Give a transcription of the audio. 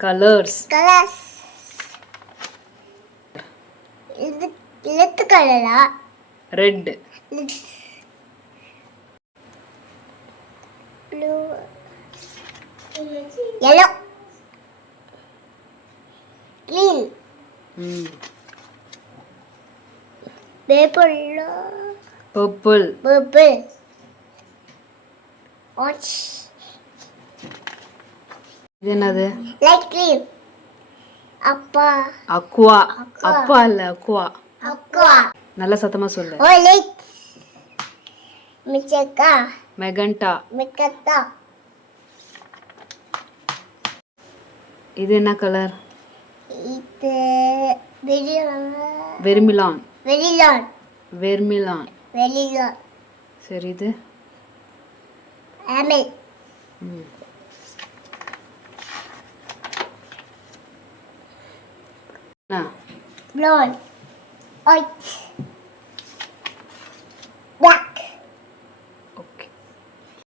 Colours. Colours. இது let கலரா? Red. Blue. yellow. green. purple. Purple. purple. orange. இது என்னது? light green. அப்பா. அக்வா. அப்பா இல்ல, அக்வா. aqua. நல்ல சத்தமா சொல்லு. violet. மிச்சக்கா. மெகண்டா. மிக்கத்தா. இது என்ன கலர்? இது வெர்மிலான். வெரிலான். வெர்மிலான். வெரிலான். சரி, இது ஆமெல். என்ன? blonde. white.